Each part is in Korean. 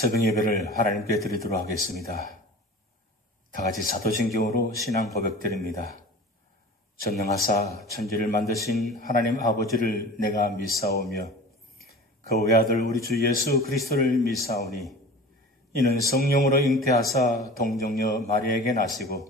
새벽 예배를 하나님께 드리도록 하겠습니다. 다 같이 사도신경으로 신앙 고백드립니다. 전능하사 천지를 만드신 하나님 아버지를 내가 믿사오며 그 외아들 우리 주 예수 그리스도를 믿사오니 이는 성령으로 잉태하사 동정녀 마리아에게 나시고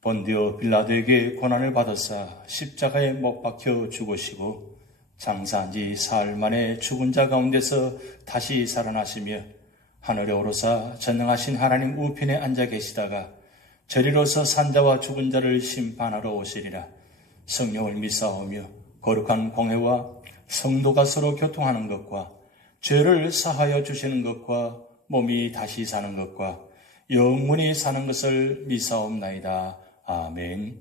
본디오 빌라도에게 고난을 받으사 십자가에 못 박혀 죽으시고 장사한 지 사흘 만에 죽은 자 가운데서 다시 살아나시며 하늘에 오르사 전능하신 하나님 우편에 앉아 계시다가 저리로서 산자와 죽은 자를 심판하러 오시리라. 성령을 믿사오며 거룩한 공회와 성도가 서로 교통하는 것과 죄를 사하여 주시는 것과 몸이 다시 사는 것과 영원히 사는 것을 믿사옵나이다. 아멘.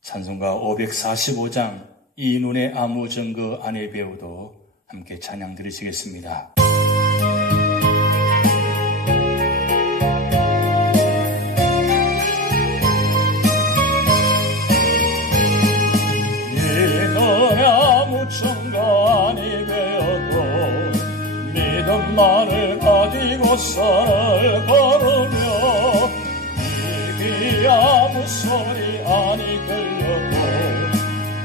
찬송가 545장 이 눈의 아무 증거 안에 배우도 함께 찬양 드리시겠습니다. 정간이 되어도 믿음만을 가지고 산을 걸으며 입이 아무 소리 아니 들려도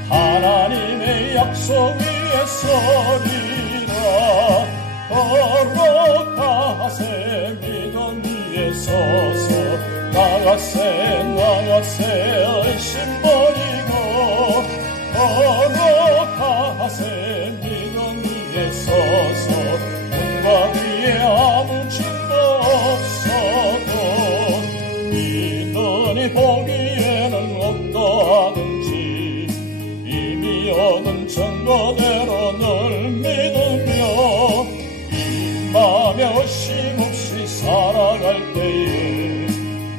하나님의 약속 위에 서리라. 걸어가세 믿음 위에 서서 나가세 얼씬 버리고 걸어가세 믿음 위에 서서 눈과 귀에 아무 증거 없어도 이 눈이 보기에는 어떠하든지 이미 얻은 증거대로 늘 믿으며 이 맘에 의심없이 살아갈 때에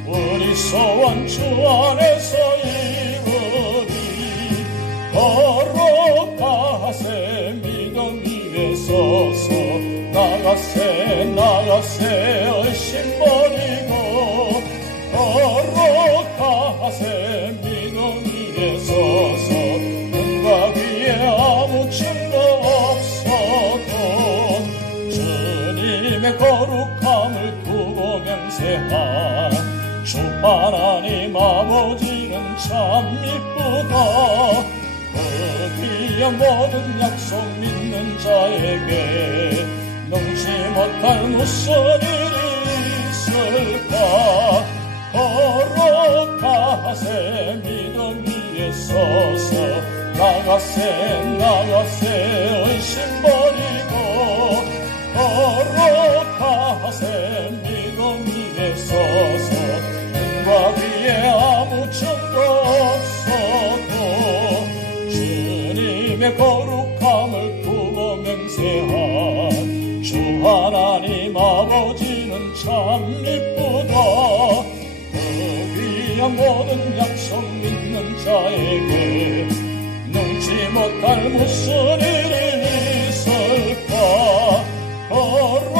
우리 소원 주 안에서 걸어가세 믿음 위에 서서 나가세 얼씬 버리고 걸어가세 믿음 위에 서서 눈과 귀에 아무 증거 없어도 주님의 거룩함을 두고 맹세한 주 하나님 아버지는 참 이쁘다. 그의 모든 약속 믿는 자에게 능치 못할 무슨 일이 있을까. 걸어가세 믿음 위에 서서 나가세 얼씬 버리고 걸어가세 믿음 위에 서서 눈과 귀에 아무 증거 없어도 주님의 거룩함을 두고 맹세한 주 하나님 아버지는 참 이쁘다. 그 귀한 모든 약속 믿는 자에게 능치 못할 무슨 일이 있을까.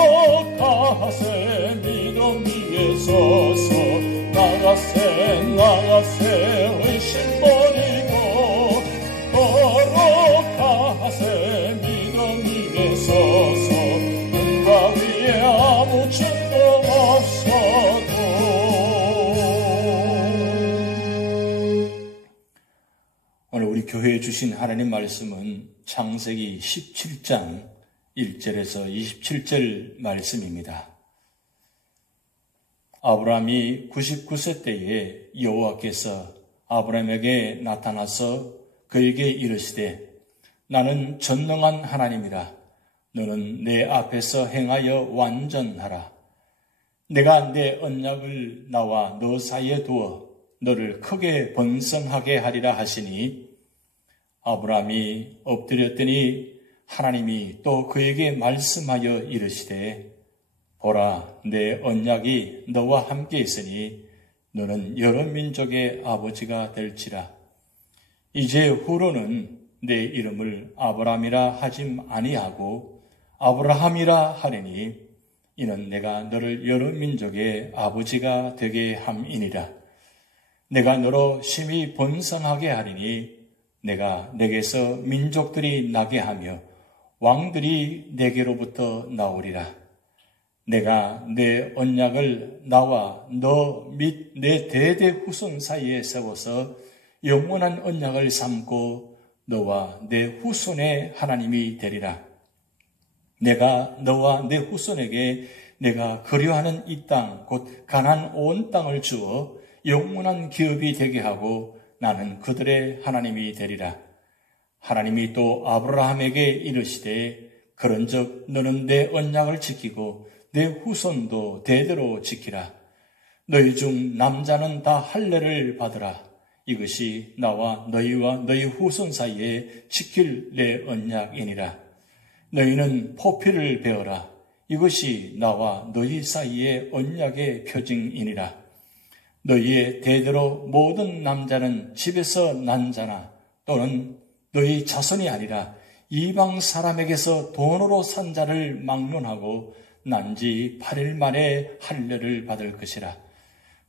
걸어가세 믿음 위에 서서 나가세 의심 버리고 걸어가세 믿음 위에 서서 눈과 귀에 아무 증거 없어도. 오늘 우리 교회에 주신 하나님 말씀은 창세기 17장 1절에서 27절 말씀입니다. 아브라함이 99세 때에 여호와께서 아브라함에게 나타나서 그에게 이르시되 나는 전능한 하나님이라. 너는 내 앞에서 행하여 완전하라. 내가 내 언약을 나와 너 사이에 두어 너를 크게 번성하게 하리라 하시니 아브라함이 엎드렸더니 하나님이 또 그에게 말씀하여 이르시되 보라 내 언약이 너와 함께 있으니 너는 여러 민족의 아버지가 될지라. 이제 후로는 내 이름을 아브라함이라 하지 아니하고 아브라함이라 하리니 이는 내가 너를 여러 민족의 아버지가 되게 함이니라. 내가 너로 심히 번성하게 하리니 내가 내게서 민족들이 나게 하며 왕들이 내게로부터 나오리라. 내가 내 언약을 나와 너 및 내 대대 후손 사이에 세워서 영원한 언약을 삼고 너와 내 후손의 하나님이 되리라. 내가 너와 내 후손에게 내가 그리워하는 이 땅 곧 가나안 온 땅을 주어 영원한 기업이 되게 하고 나는 그들의 하나님이 되리라. 하나님이 또 아브라함에게 이르시되 그런즉 너는 내 언약을 지키고 내 후손도 대대로 지키라. 너희 중 남자는 다 할례를 받으라. 이것이 나와 너희와 너희 후손 사이에 지킬 내 언약이니라. 너희는 포피를 베어라. 이것이 나와 너희 사이의 언약의 표징이니라. 너희의 대대로 모든 남자는 집에서 난 자나 또는 너희 자손이 아니라 이방 사람에게서 돈으로 산 자를 막론하고 난지 8일 만에 할례를 받을 것이라.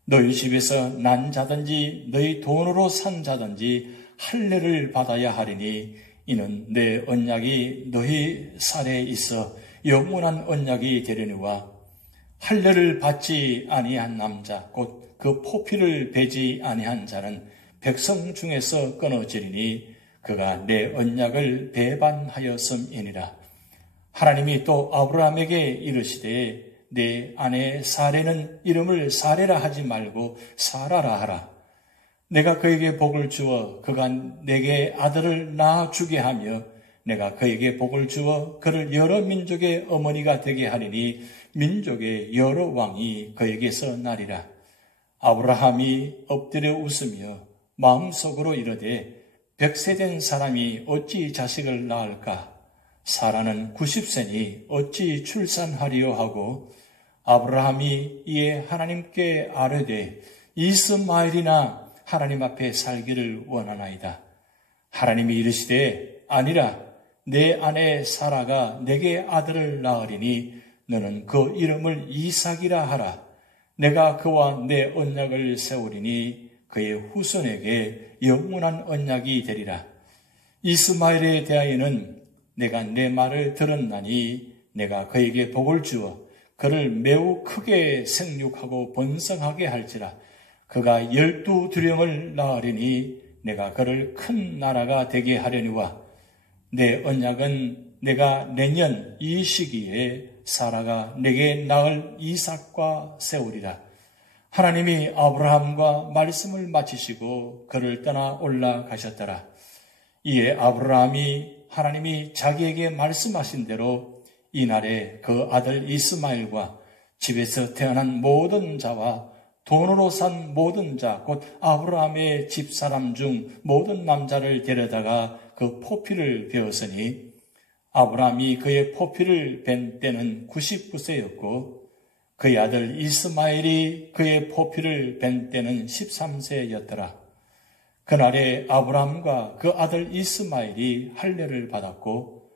너희 집에서 난 자든지 너희 돈으로 산 자든지 할례를 받아야 하리니 이는 내 언약이 너희 살에 있어 영원한 언약이 되려니와 할례를 받지 아니한 남자 곧 그 포피를 베지 아니한 자는 백성 중에서 끊어지리니 그가 내 언약을 배반하였음이니라. 하나님이 또 아브라함에게 이르시되 내 아내 사레는 이름을 사레라 하지 말고 사라라 하라. 내가 그에게 복을 주어 그가 내게 아들을 낳아주게 하며 내가 그에게 복을 주어 그를 여러 민족의 어머니가 되게 하리니 민족의 여러 왕이 그에게서 나리라. 아브라함이 엎드려 웃으며 마음속으로 이르되 100세 된 사람이 어찌 자식을 낳을까? 사라는 90세니 어찌 출산하리요 하고 아브라함이 이에 하나님께 아뢰되 이스마엘이나 하나님 앞에 살기를 원하나이다. 하나님이 이르시되 아니라 내 아내 사라가 내게 아들을 낳으리니 너는 그 이름을 이삭이라 하라. 내가 그와 내 언약을 세우리니 그의 후손에게 영원한 언약이 되리라. 이스마엘에 대하여는 내가 내 말을 들었나니 내가 그에게 복을 주어 그를 매우 크게 생육하고 번성하게 할지라. 그가 12두령을 낳으리니 내가 그를 큰 나라가 되게 하려니와 내 언약은 내가 내년 이 시기에 사라가 내게 낳을 이삭과 세우리라. 하나님이 아브라함과 말씀을 마치시고 그를 떠나 올라가셨더라. 이에 아브라함이 하나님이 자기에게 말씀하신 대로 이날에 그 아들 이스마엘과 집에서 태어난 모든 자와 돈으로 산 모든 자, 곧 아브라함의 집사람 중 모든 남자를 데려다가 그 포피를 베었으니 아브라함이 그의 포피를 벤 때는 99세였고 그의 아들 이스마엘이 그의 포피를 벤 때는 13세였더라. 그날에 아브라함과 그 아들 이스마엘이 할례를 받았고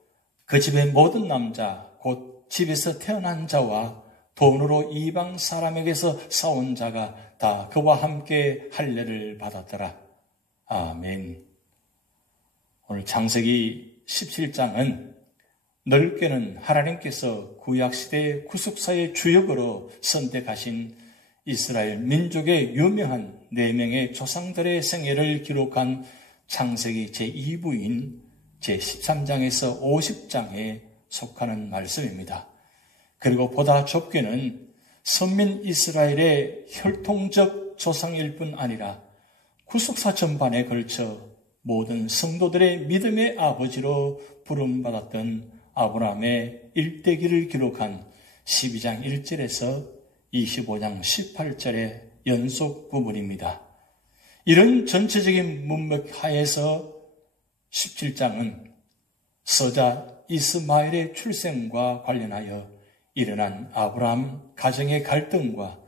그 집의 모든 남자 곧 집에서 태어난 자와 돈으로 이방 사람에게서 사온 자가 다 그와 함께 할례를 받았더라. 아멘. 오늘 창세기 17장은 넓게는 하나님께서 구약시대의 구속사의 주역으로 선택하신 이스라엘 민족의 유명한 4명의 조상들의 생애를 기록한 창세기 제2부인 제13장에서 50장에 속하는 말씀입니다. 그리고 보다 좁게는 선민 이스라엘의 혈통적 조상일 뿐 아니라 구속사 전반에 걸쳐 모든 성도들의 믿음의 아버지로 부름받았던 아브라함의 일대기를 기록한 12장 1절에서 25장 18절의 연속 부분입니다. 이런 전체적인 문맥 하에서 17장은 서자 이스마엘의 출생과 관련하여 일어난 아브라함 가정의 갈등과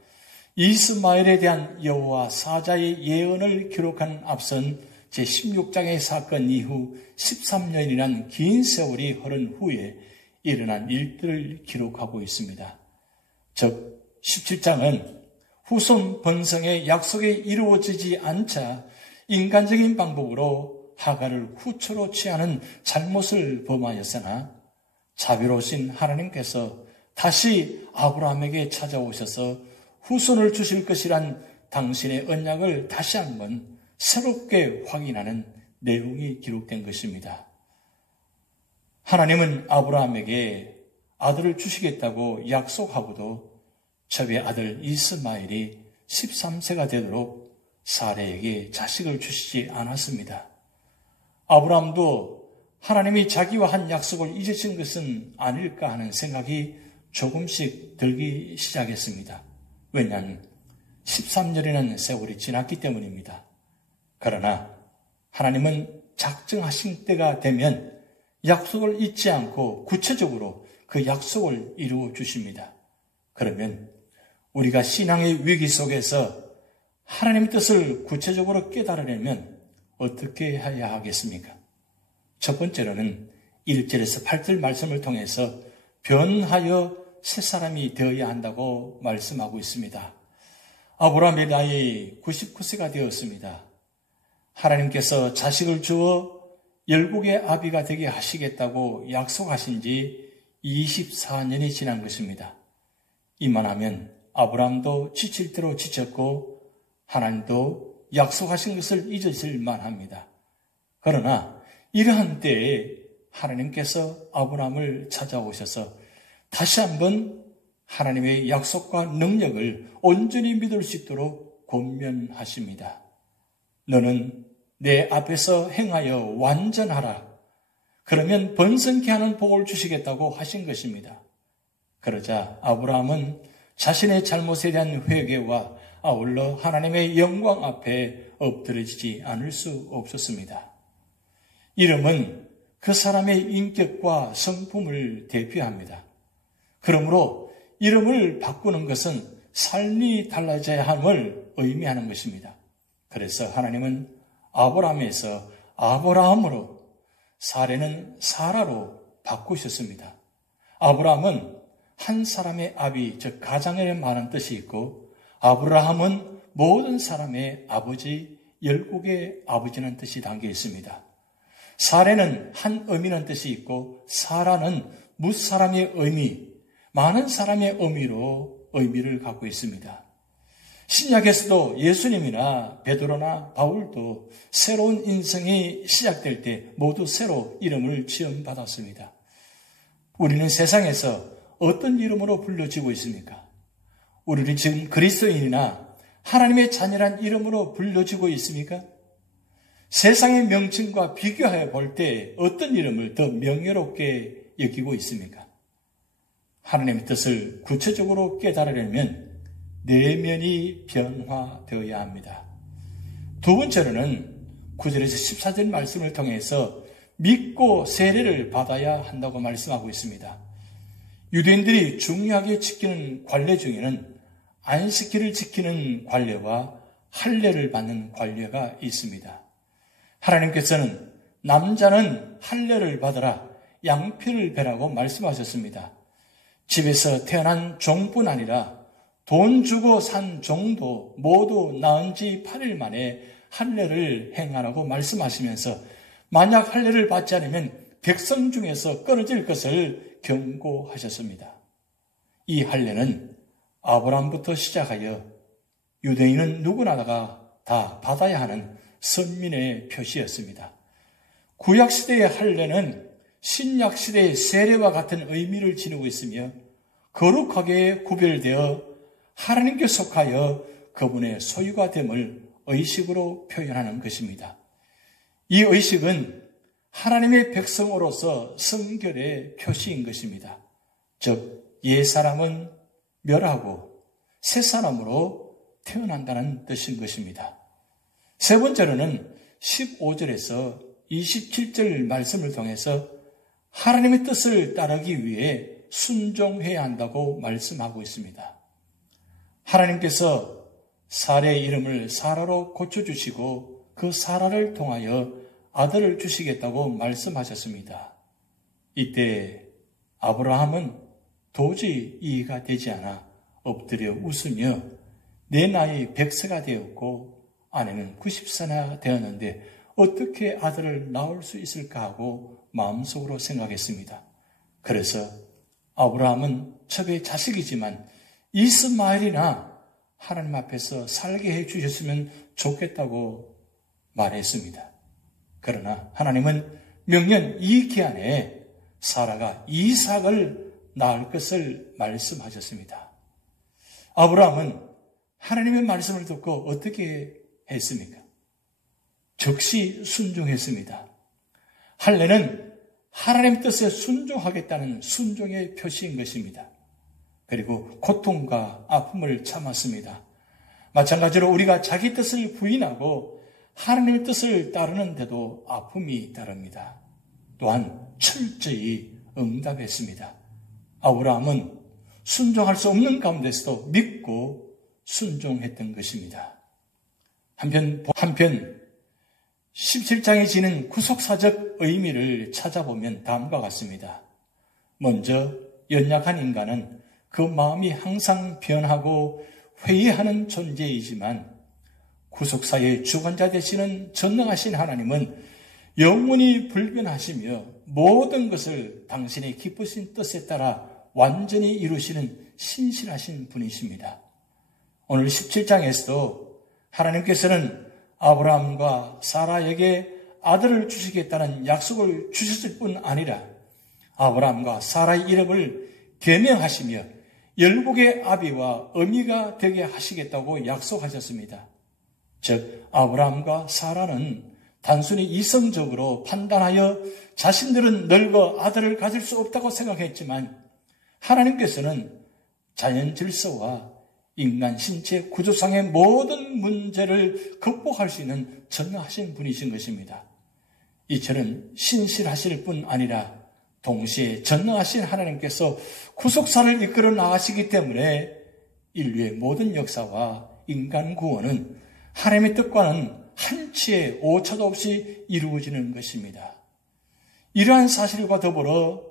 이스마엘에 대한 여호와 사자의 예언을 기록한 앞선 제16장의 사건 이후 13년이란 긴 세월이 흐른 후에 일어난 일들을 기록하고 있습니다. 즉 17장은 후손 번성의 약속이 이루어지지 않자 인간적인 방법으로 하갈을 후처로 취하는 잘못을 범하였으나 자비로우신 하나님께서 다시 아브라함에게 찾아오셔서 후손을 주실 것이란 당신의 언약을 다시 한번 새롭게 확인하는 내용이 기록된 것입니다. 하나님은 아브라함에게 아들을 주시겠다고 약속하고도 첩의 아들 이스마엘이 13세가 되도록 사레에게 자식을 주시지 않았습니다. 아브라함도 하나님이 자기와 한 약속을 잊으신 것은 아닐까 하는 생각이 조금씩 들기 시작했습니다. 왜냐하면 13년이라는 세월이 지났기 때문입니다. 그러나 하나님은 작정하신 때가 되면 약속을 잊지 않고 구체적으로 그 약속을 이루어 주십니다. 그러면 우리가 신앙의 위기 속에서 하나님의 뜻을 구체적으로 깨달으려면 어떻게 해야 하겠습니까? 첫 번째로는 1절에서 8절 말씀을 통해서 변하여 새 사람이 되어야 한다고 말씀하고 있습니다. 아브라함의 나이 99세가 되었습니다. 하나님께서 자식을 주어 열국의 아비가 되게 하시겠다고 약속하신 지 24년이 지난 것입니다. 이만하면 아브라함도 지칠 대로 지쳤고 하나님도 약속하신 것을 잊으실 만합니다. 그러나 이러한 때에 하나님께서 아브라함을 찾아오셔서 다시 한번 하나님의 약속과 능력을 온전히 믿을 수 있도록 권면하십니다. 너는 내 앞에서 행하여 완전하라. 그러면 번성케 하는 복을 주시겠다고 하신 것입니다. 그러자 아브라함은 자신의 잘못에 대한 회개와 아울러 하나님의 영광 앞에 엎드려지지 않을 수 없었습니다. 이름은 그 사람의 인격과 성품을 대표합니다. 그러므로 이름을 바꾸는 것은 삶이 달라져야 함을 의미하는 것입니다. 그래서 하나님은 아브라함에서 아브라함으로, 사레는 사라로 바꾸셨습니다. 아브라함은 한 사람의 아비, 즉 가장에 많은 뜻이 있고, 아브라함은 모든 사람의 아버지, 열국의 아버지라는 뜻이 담겨 있습니다. 사레는 한 의미라는 뜻이 있고, 사라는 무사람의 의미, 많은 사람의 의미로 의미를 갖고 있습니다. 신약에서도 예수님이나 베드로나 바울도 새로운 인생이 시작될 때 모두 새로 이름을 지음받았습니다. 우리는 세상에서 어떤 이름으로 불려지고 있습니까? 우리는 지금 그리스도인이나 하나님의 자녀란 이름으로 불려지고 있습니까? 세상의 명칭과 비교해 볼 때 어떤 이름을 더 명예롭게 여기고 있습니까? 하나님의 뜻을 구체적으로 깨달으려면 내면이 변화되어야 합니다. 두 번째로는 9절에서 14절 말씀을 통해서 믿고 세례를 받아야 한다고 말씀하고 있습니다. 유대인들이 중요하게 지키는 관례 중에는 안식일을 지키는 관례와 할례를 받는 관례가 있습니다. 하나님께서는 남자는 할례를 받으라, 양피를 베라고 말씀하셨습니다. 집에서 태어난 종뿐 아니라 돈 주고 산 종도 모두 낳은 지 8일 만에 할례를 행하라고 말씀하시면서 만약 할례를 받지 않으면 백성 중에서 끊어질 것을 경고하셨습니다. 이 할례는 아브라함부터 시작하여 유대인은 누구나가 다 받아야 하는 선민의 표시였습니다. 구약시대의 할례는 신약시대의 세례와 같은 의미를 지니고 있으며 거룩하게 구별되어 하나님께 속하여 그분의 소유가 됨을 의식으로 표현하는 것입니다. 이 의식은 하나님의 백성으로서 성결의 표시인 것입니다. 즉, 옛사람은 멸하고 새사람으로 태어난다는 뜻인 것입니다. 세 번째로는 15절에서 27절 말씀을 통해서 하나님의 뜻을 따르기 위해 순종해야 한다고 말씀하고 있습니다. 하나님께서 사레의 이름을 사라로 고쳐주시고 그 사라를 통하여 아들을 주시겠다고 말씀하셨습니다. 이때 아브라함은 도저히 이해가 되지 않아 엎드려 웃으며 내 나이 100세가 되었고 아내는 90세나 되었는데 어떻게 아들을 낳을 수 있을까 하고 마음속으로 생각했습니다. 그래서 아브라함은 첩의 자식이지만 이스마엘이나 하나님 앞에서 살게 해주셨으면 좋겠다고 말했습니다. 그러나 하나님은 명년 이 기한에 사라가 이삭을 낳을 것을 말씀하셨습니다. 아브라함은 하나님의 말씀을 듣고 어떻게 했습니까? 즉시 순종했습니다. 할례는 하나님 뜻에 순종하겠다는 순종의 표시인 것입니다. 그리고 고통과 아픔을 참았습니다. 마찬가지로 우리가 자기 뜻을 부인하고 하나님의 뜻을 따르는데도 아픔이 따릅니다. 또한 철저히 응답했습니다. 아브라함은 순종할 수 없는 가운데서도 믿고 순종했던 것입니다. 한편 17장에 지닌 구속사적 의미를 찾아보면 다음과 같습니다. 먼저 연약한 인간은 그 마음이 항상 변하고 회의하는 존재이지만 구속사의 주관자 되시는 전능하신 하나님은 영원히 불변하시며 모든 것을 당신의 기쁘신 뜻에 따라 완전히 이루시는 신실하신 분이십니다. 오늘 17장에서도 하나님께서는 아브라함과 사라에게 아들을 주시겠다는 약속을 주셨을 뿐 아니라 아브라함과 사라의 이름을 계명하시며 열국의 아비와 어미가 되게 하시겠다고 약속하셨습니다. 즉 아브라함과 사라는 단순히 이성적으로 판단하여 자신들은 늙어 아들을 가질 수 없다고 생각했지만 하나님께서는 자연 질서와 인간 신체 구조상의 모든 문제를 극복할 수 있는 전능하신 분이신 것입니다. 이처럼 신실하실 뿐 아니라 동시에 전능하신 하나님께서 구속사를 이끌어 나가시기 때문에 인류의 모든 역사와 인간 구원은 하나님의 뜻과는 한치의 오차도 없이 이루어지는 것입니다. 이러한 사실과 더불어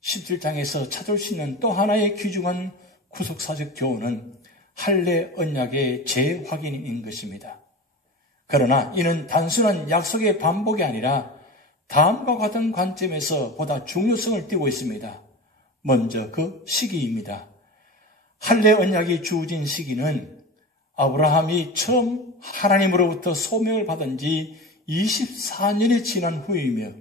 17장에서 찾을 수 있는 또 하나의 귀중한 구속사적 교훈은 할례 언약의 재확인인 것입니다. 그러나 이는 단순한 약속의 반복이 아니라 다음과 같은 관점에서 보다 중요성을 띠고 있습니다. 먼저 그 시기입니다. 할례 언약이 주어진 시기는 아브라함이 처음 하나님으로부터 소명을 받은 지 24년이 지난 후이며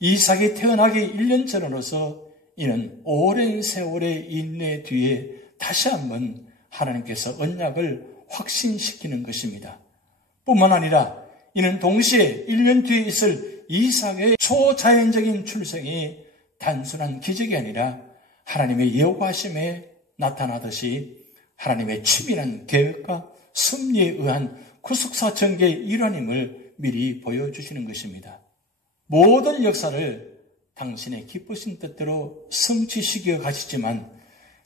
이삭이 태어나기 1년 전으로서 이는 오랜 세월의 인내 뒤에 다시 한번 하나님께서 언약을 확신시키는 것입니다. 뿐만 아니라 이는 동시에 1년 뒤에 있을 이삭의 초자연적인 출생이 단순한 기적이 아니라 하나님의 예고하심에 나타나듯이 하나님의 치밀한 계획과 섭리에 의한 구속사 전개의 일환임을 미리 보여주시는 것입니다. 모든 역사를 당신의 기쁘신 뜻대로 성취시켜 가시지만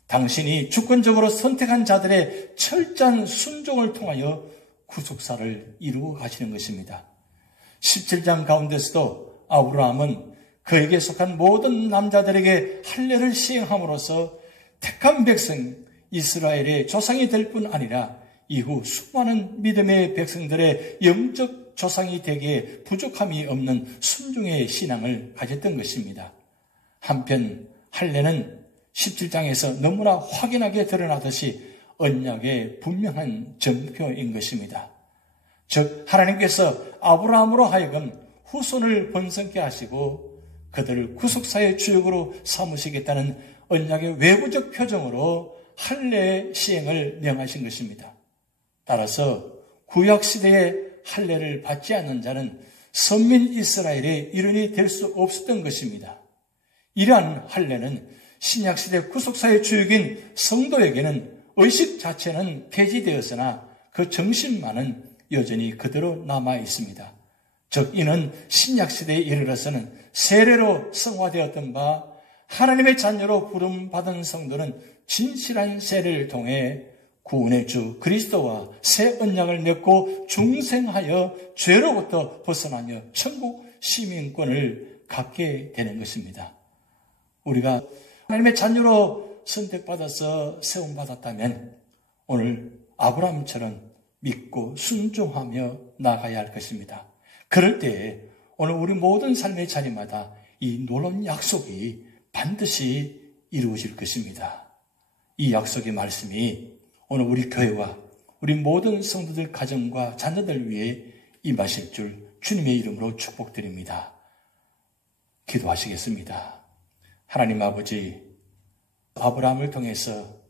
당신이 주권적으로 선택한 자들의 철저한 순종을 통하여 구속사를 이루어 가시는 것입니다. 17장 가운데서도 아브라함은 그에게 속한 모든 남자들에게 할례를 시행함으로써 택한 백성 이스라엘의 조상이 될 뿐 아니라 이후 수많은 믿음의 백성들의 영적 조상이 되기에 부족함이 없는 순종의 신앙을 가졌던 것입니다. 한편 할례는 17장에서 너무나 확연하게 드러나듯이 언약의 분명한 증표인 것입니다. 즉 하나님께서 아브라함으로 하여금 후손을 번성케 하시고 그들을 구속사의 주역으로 삼으시겠다는 언약의 외부적 표정으로 할례의 시행을 명하신 것입니다. 따라서 구약시대의 할례를 받지 않는 자는 선민 이스라엘의 일원이 될 수 없었던 것입니다. 이러한 할례는 신약시대 구속사의 주역인 성도에게는 의식 자체는 폐지되었으나 그 정신만은 여전히 그대로 남아 있습니다. 즉 이는 신약시대에 이르러서는 세례로 성화되었던 바 하나님의 자녀로 부름받은 성도는 진실한 세례를 통해 구원의 주 그리스도와 새 언약을 맺고 중생하여 죄로부터 벗어나며 천국 시민권을 갖게 되는 것입니다. 우리가 하나님의 자녀로 선택받아서 세움받았다면 오늘 아브라함처럼 믿고 순종하며 나가야 할 것입니다. 그럴 때에 오늘 우리 모든 삶의 자리마다 이 놀라운 약속이 반드시 이루어질 것입니다. 이 약속의 말씀이 오늘 우리 교회와 우리 모든 성도들 가정과 자녀들 위해 임하실 줄 주님의 이름으로 축복드립니다. 기도하시겠습니다. 하나님 아버지, 아브라함을 통해서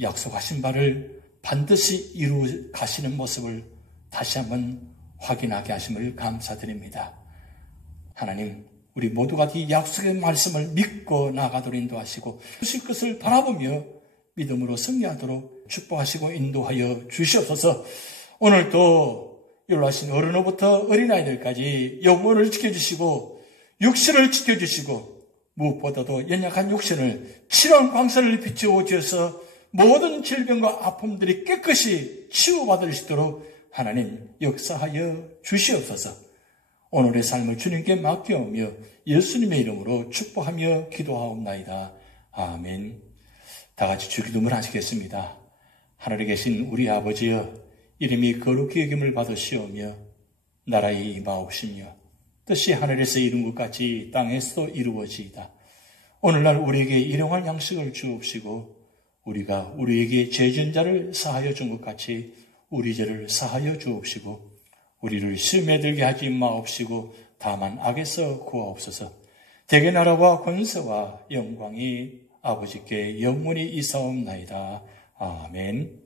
약속하신 바를 반드시 이루어 가시는 모습을 다시 한번 확인하게 하심을 감사드립니다. 하나님, 우리 모두가 이 약속의 말씀을 믿고 나아가도록 인도하시고 주실 것을 바라보며 믿음으로 승리하도록 축복하시고 인도하여 주시옵소서. 오늘도 연로하신 어른으로부터 어린아이들까지 영혼을 지켜주시고 육신을 지켜주시고 무엇보다도 연약한 육신을 치료한 광선을 비추어 주셔서 모든 질병과 아픔들이 깨끗이 치유받을 수 있도록 하나님 역사하여 주시옵소서. 오늘의 삶을 주님께 맡겨오며 예수님의 이름으로 축복하며 기도하옵나이다. 아멘. 다 같이 주기도문을 하시겠습니다. 하늘에 계신 우리 아버지여, 이름이 거룩히 여김을 받으시오며 나라의 임하옵시며 뜻이 하늘에서 이룬 것 같이 땅에서도 이루어지이다. 오늘날 우리에게 일용할 양식을 주옵시고 우리가 우리에게 죄 지은 자를 사하여 준 것 같이 우리 죄를 사하여 주옵시고 우리를 시험에 들게 하지 마옵시고 다만 악에서 구하옵소서. 대개 나라와 권세와 영광이 아버지께 영원히 있사옵나이다. 아멘.